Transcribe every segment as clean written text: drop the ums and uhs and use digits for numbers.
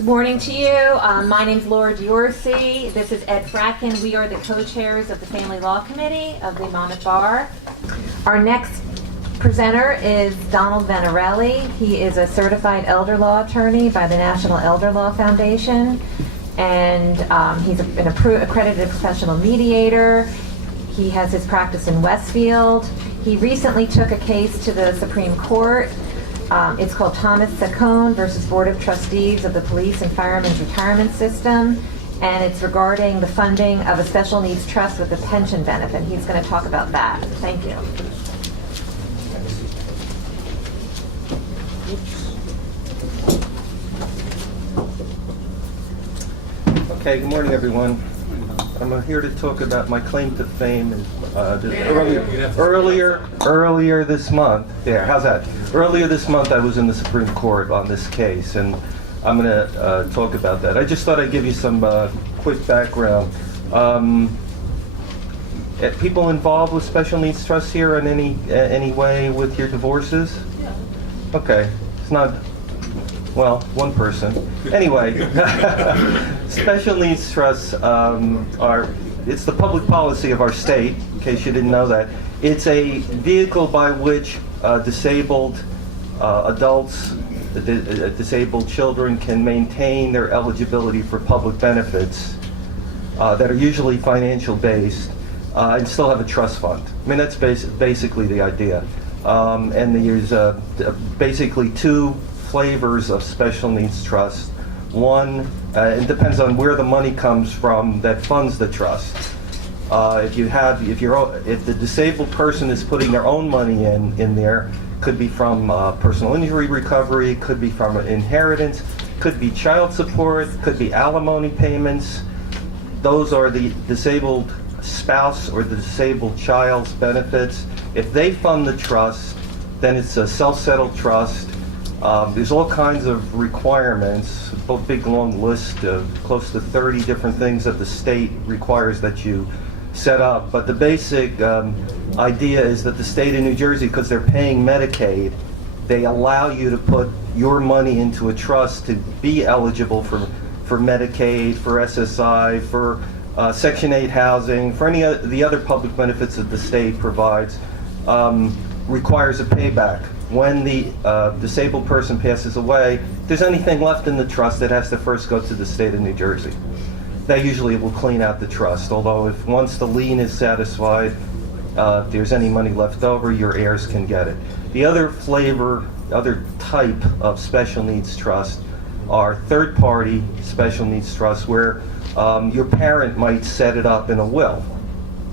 Good morning to you. My name's Laura Diorsi. This is Ed Fracken. We are the co-chairs of the Family Law Committee of the Monmouth Bar. Our next presenter is Donald Venarelli. He is a certified elder law attorney by the National Elder Law Foundation, and he's an accredited professional mediator. He has his practice in Westfield. He recently took a case to the Supreme Court. It's called Thomas Saccone versus Board of Trustees of the Police and Firemen's Retirement System, and it's regarding the funding of a special needs trust with a pension benefit. He's going to talk about that. Thank you. Okay, good morning, everyone. I'm here to talk about my claim to fame. Earlier this month, how's that? Earlier this month, I was in the Supreme Court on this case, and I'm going to talk about that. I just thought I'd give you some quick background. People involved with special needs trusts here in any way with your divorces? Yeah. Okay, it's not. Well, one person. Anyway, special needs trusts it's the public policy of our state, in case you didn't know that. It's a vehicle by which disabled adults, disabled children can maintain their eligibility for public benefits that are usually financial based and still have a trust fund. I mean, that's basically the idea. And there's basically two flavors of special needs trust. One, it depends on where the money comes from that funds the trust. If the disabled person is putting their own money in there, could be from personal injury recovery, could be from inheritance, could be child support, could be alimony payments. Those are the disabled spouse or the disabled child's benefits. If they fund the trust, then it's a self-settled trust. There's all kinds of requirements, a big long list of close to 30 different things that the state requires that you set up. But the basic idea is that the state of New Jersey, because they're paying Medicaid, they allow you to put your money into a trust to be eligible for Medicaid, for SSI, for Section 8 housing, for any of the other public benefits that the state provides, requires a payback. When the disabled person passes away, if there's anything left in the trust, it has to first go to the state of New Jersey. That usually will clean out the trust, although once the lien is satisfied, if there's any money left over, your heirs can get it. The other type of special needs trust are third-party special needs trusts where your parent might set it up in a will.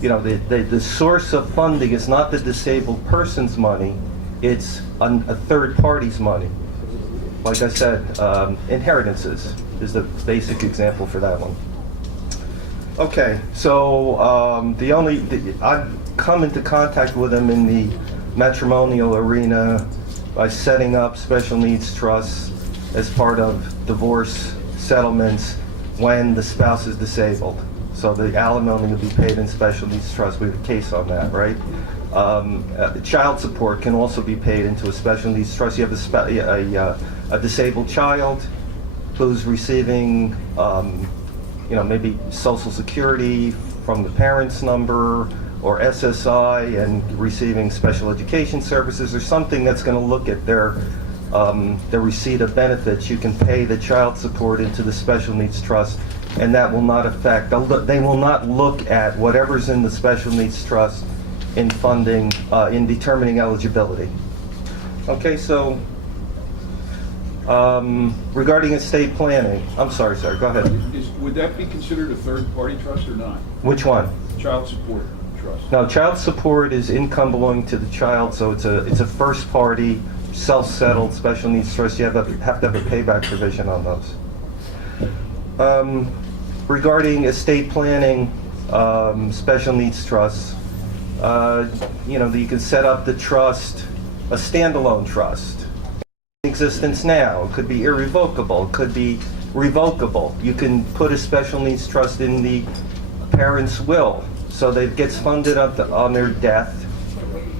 You know, the source of funding is not the disabled person's money, it's a third party's money. Like I said, inheritances is the basic example for that one. Okay, so I've come into contact with them in the matrimonial arena by setting up special needs trusts as part of divorce settlements when the spouse is disabled. So the alimony will be paid in special needs trust. We have a case on that, right? Child support can also be paid into a special needs trust. You have a disabled child who's receiving, maybe Social Security from the parent's number or SSI and receiving special education services or something that's going to look at their receipt of benefits. You can pay the child support into the special needs trust, and that will not affect. They will not look at whatever's in the special needs trust in funding, in determining eligibility. Okay, so regarding estate planning, I'm sorry, go ahead. Would that be considered a third-party trust or not? Which one? Child support trust. No, child support is income belonging to the child, so it's a first-party, self-settled special needs trust. You have to have a payback provision on those. Regarding estate planning, special needs trusts, you can set up the trust, a standalone trust. In existence now, it could be irrevocable, it could be revocable. You can put a special needs trust in the parent's will, so that it gets funded on their death,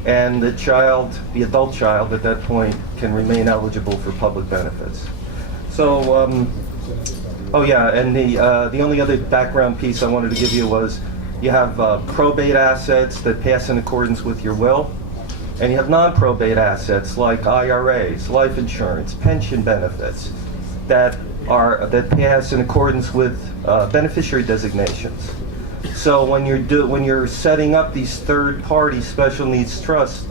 and the adult child at that point can remain eligible for public benefits. So Oh yeah, and the only other background piece I wanted to give you was you have probate assets that pass in accordance with your will, and you have non-probate assets like IRAs, life insurance, pension benefits that pass in accordance with beneficiary designations. So when you're setting up these third-party special needs trusts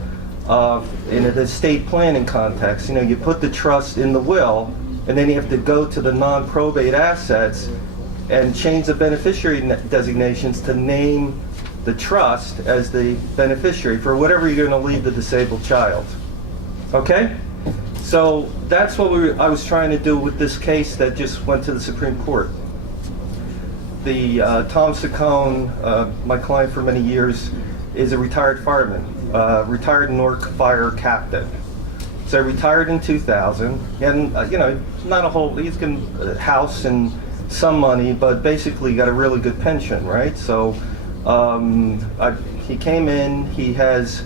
in an estate planning context, you put the trust in the will, and then you have to go to the non-probate assets and change the beneficiary designations to name the trust as the beneficiary for whatever you're going to leave the disabled child. Okay? So that's what I was trying to do with this case that just went to the Supreme Court. The Tom Saccone, my client for many years, is a retired fireman, retired Newark fire captain. So retired in 2000, and not a whole. He's got a house and some money, but basically got a really good pension, right? So he came in. He has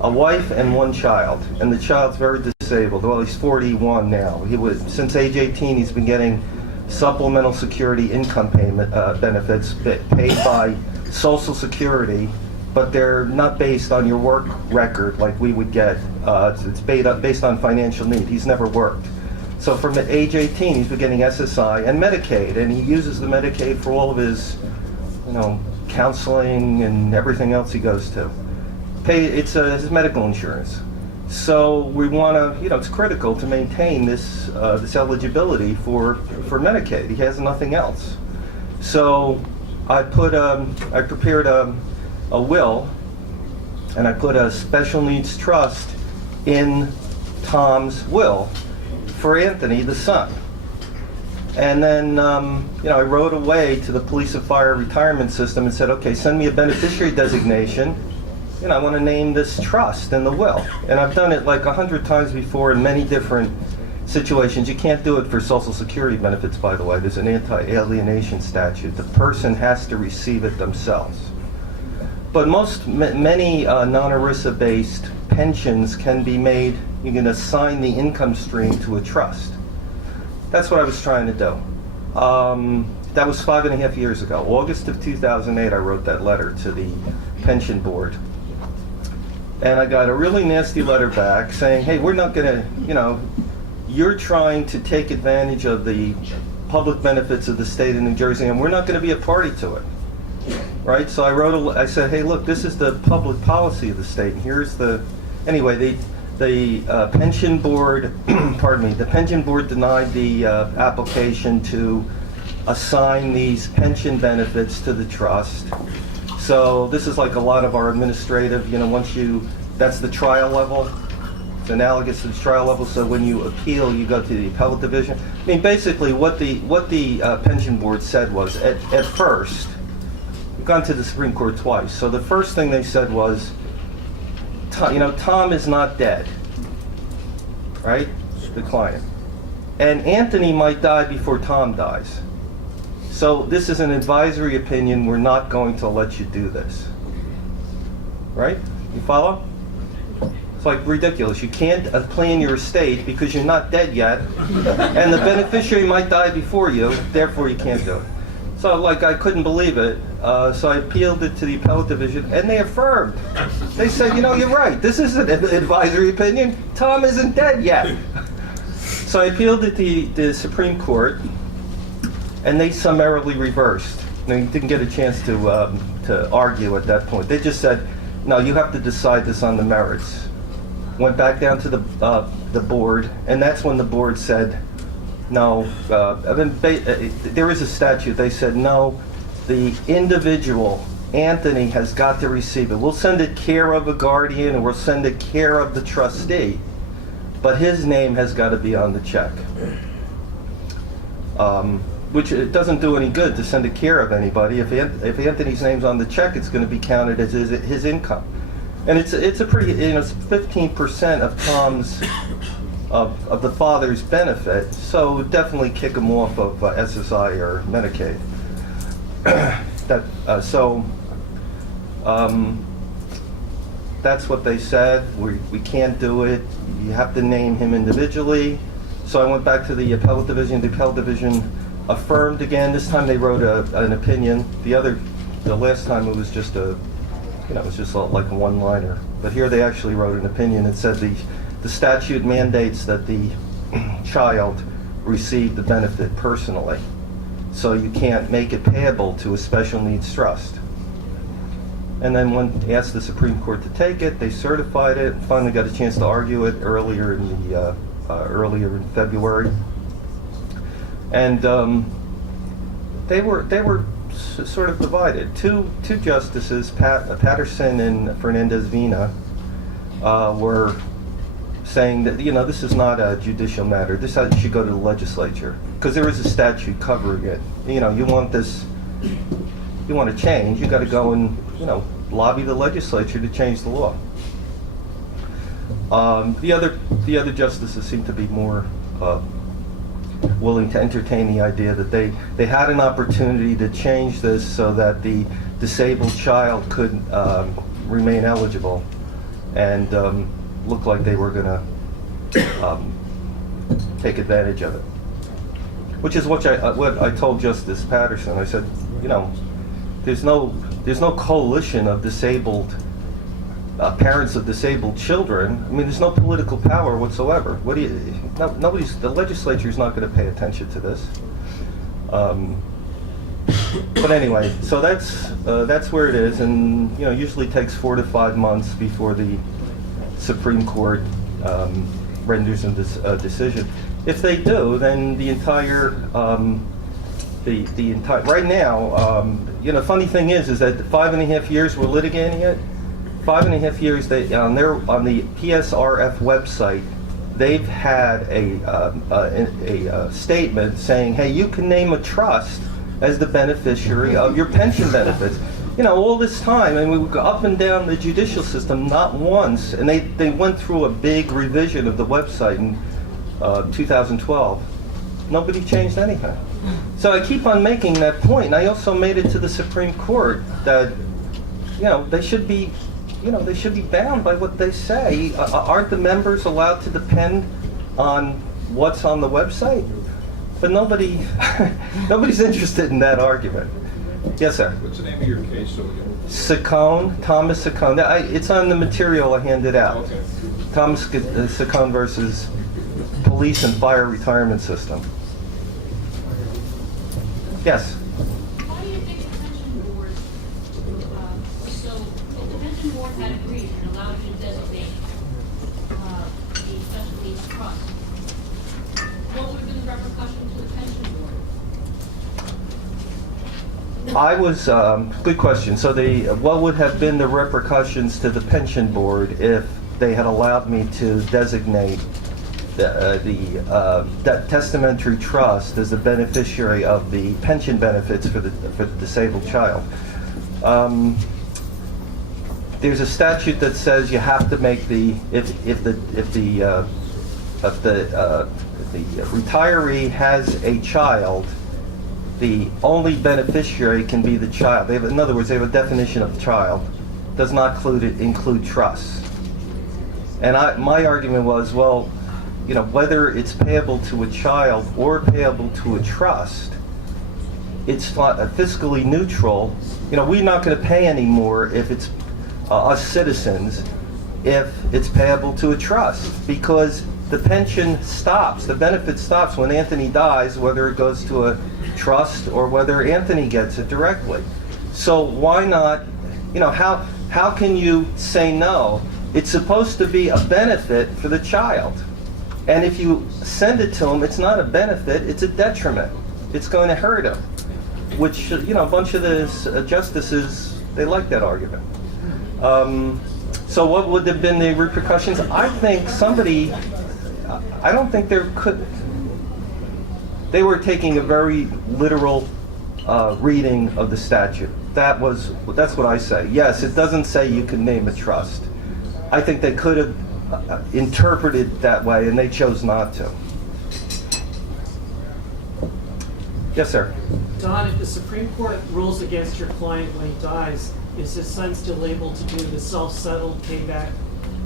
a wife and one child, and the child's very disabled. Well, he's 41 now. Since age 18, he's been getting supplemental security income payment benefits paid by Social Security, but they're not based on your work record like we would get. It's based on financial need. He's never worked. So from age 18, he's been getting SSI and Medicaid, and he uses the Medicaid for all of his, counseling and everything else he goes to. It's his medical insurance. So we want to, it's critical to maintain this eligibility for Medicaid. He has nothing else. So I prepared a will, and I put a special needs trust in Tom's will for Anthony, the son. And then, I wrote away to the police and fire retirement system and said, okay, send me a beneficiary designation. I want to name this trust in the will. And I've done it like 100 times before in many different situations. You can't do it for Social Security benefits, by the way. There's an anti-alienation statute. The person has to receive it themselves. But many non-ERISA based pensions can be made, you can assign the income stream to a trust. That's what I was trying to do. That was 5.5 years ago. August of 2008, I wrote that letter to the pension board. And I got a really nasty letter back saying, hey, we're not going to, you're trying to take advantage of the public benefits of the state of New Jersey, and we're not going to be a party to it. Right? So I said, hey, look, this is the public policy of the state, and here's anyway, the pension board, the pension board denied the application to assign these pension benefits to the trust. So this is like a lot of our administrative, that's the trial level. It's analogous to the trial level. So when you appeal, you go to the appellate division. I mean, basically what the pension board said was, at first, we've gone to the Supreme Court twice. So the first thing they said was, Tom is not dead, right? The client. And Anthony might die before Tom dies. So this is an advisory opinion. We're not going to let you do this. Right? You follow? It's like ridiculous. You can't plan your estate because you're not dead yet, and the beneficiary might die before you, therefore you can't do it. So I couldn't believe it. So I appealed it to the appellate division, and they affirmed. They said, you're right. This is an advisory opinion. Tom isn't dead yet. So I appealed it to the Supreme Court, and they summarily reversed. You didn't get a chance to argue at that point. They just said, no, you have to decide this on the merits. Went back down to the board, and that's when the board said, no. There is a statute. They said, no, the individual, Anthony, has got to receive it. We'll send it care of a guardian, and we'll send it care of the trustee, but his name has got to be on the check. Which it doesn't do any good to send a care of anybody. If Anthony's name's on the check, it's going to be counted as his income, and it's a pretty, it's 15% of Tom's of the father's benefit. So definitely kick him off of SSI or Medicaid. That's what they said. We can't do it. You have to name him individually. So I went back to the appellate division. The appellate division affirmed again. This time they wrote an opinion. The last time it was just it was just like a one-liner. But here they actually wrote an opinion. It said the statute mandates that the child receive the benefit personally, so you can't make it payable to a special needs trust. And then when they asked the Supreme Court to take it, they certified it. Finally got a chance to argue it earlier in February, and they were sort of divided. Two justices, Patterson and Fernandez-Vina, were saying that this is not a judicial matter. This should go to the legislature because there is a statute covering it. You want to change, you got to go and lobby the legislature to change the law. The other justices seem to be more willing to entertain the idea that they had an opportunity to change this so that the disabled child could remain eligible, and looked like they were going to take advantage of it. Which is what I told Justice Patterson. I said, there's no coalition of disabled parents of disabled children. I mean, there's no political power whatsoever. The legislature is not going to pay attention to this. But anyway, so that's where it is, and usually takes 4 to 5 months before the Supreme Court renders a decision. If they do, then the entire right now, funny thing is that 5.5 years we're litigating it. 5.5 years on the PSRF website, they've had a statement saying, hey, you can name a trust as the beneficiary of your pension benefits. All this time, and we would go up and down the judicial system, not once, and they went through a big revision of the website in 2012. Nobody changed anything. So I keep on making that point, and I also made it to the Supreme Court that, they should be bound by what they say. Aren't the members allowed to depend on what's on the website? But nobody's interested in that argument. Yes, sir. What's the name of your case? Saccone, Thomas Saccone. It's on the material I handed out. Okay. Thomas Saccone versus Police and Fire Retirement System. Yes. Why do you think the pension board, so if the pension board had agreed and allowed you to designate the special needs trust, what would have been the repercussion to the pension board? Good question. So what would have been the repercussions to the pension board if they had allowed me to designate that testamentary trust as the beneficiary of the pension benefits for the disabled child? There's a statute that says you have to make if the retiree has a child, the only beneficiary can be the child. In other words, they have a definition of child. Does not include trusts. And my argument was, well, whether it's payable to a child or payable to a trust, it's fiscally neutral. We're not going to pay anymore if it's us citizens if it's payable to a trust, because the pension stops, the benefit stops when Anthony dies, whether it goes to a trust or whether Anthony gets it directly. So why not, how can you say no? It's supposed to be a benefit for the child. And if you send it to him, it's not a benefit, it's a detriment. It's going to hurt him. Which, a bunch of the justices, they like that argument. So what would have been the repercussions? I don't think they were taking a very literal reading of the statute. That's what I say. Yes, it doesn't say you can name a trust. I think they could have interpreted it that way, and they chose not to. Yes, sir. Don, if the Supreme Court rules against your client when he dies, is his son still able to do the self-settled payback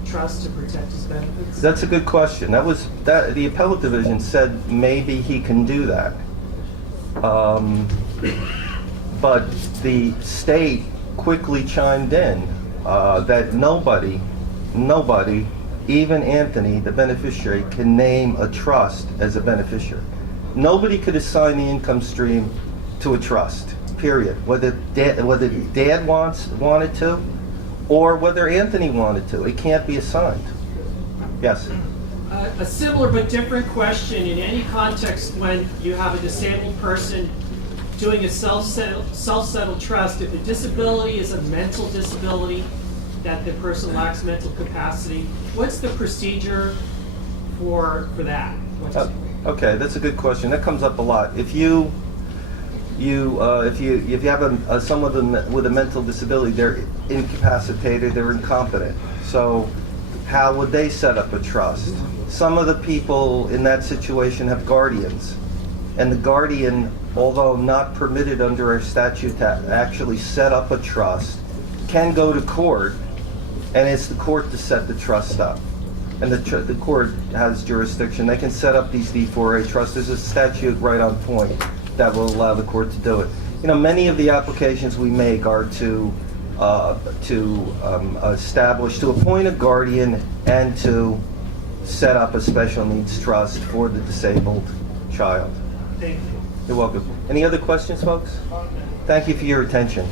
trust to protect his benefits? That's a good question. The appellate division said maybe he can do that. But the state quickly chimed in that nobody, even Anthony, the beneficiary, can name a trust as a beneficiary. Nobody could assign the income stream to a trust, period. Whether Dad wanted to, or whether Anthony wanted to. It can't be assigned. Yes? A similar but different question. In any context, when you have a disabled person doing a self-settled trust, if the disability is a mental disability, that the person lacks mental capacity, what's the procedure for that? Okay, that's a good question. That comes up a lot. If you have someone with a mental disability, they're incapacitated, they're incompetent. So how would they set up a trust? Some of the people in that situation have guardians, and the guardian, although not permitted under our statute to actually set up a trust, can go to court, and it's the court to set the trust up. And the court has jurisdiction. They can set up these D4A trusts. There's a statute right on point that will allow the court to do it. You know, many of the applications we make are to establish, to appoint a guardian and to set up a special needs trust for the disabled child. Thank you. You're welcome. Any other questions, folks? Thank you for your attention.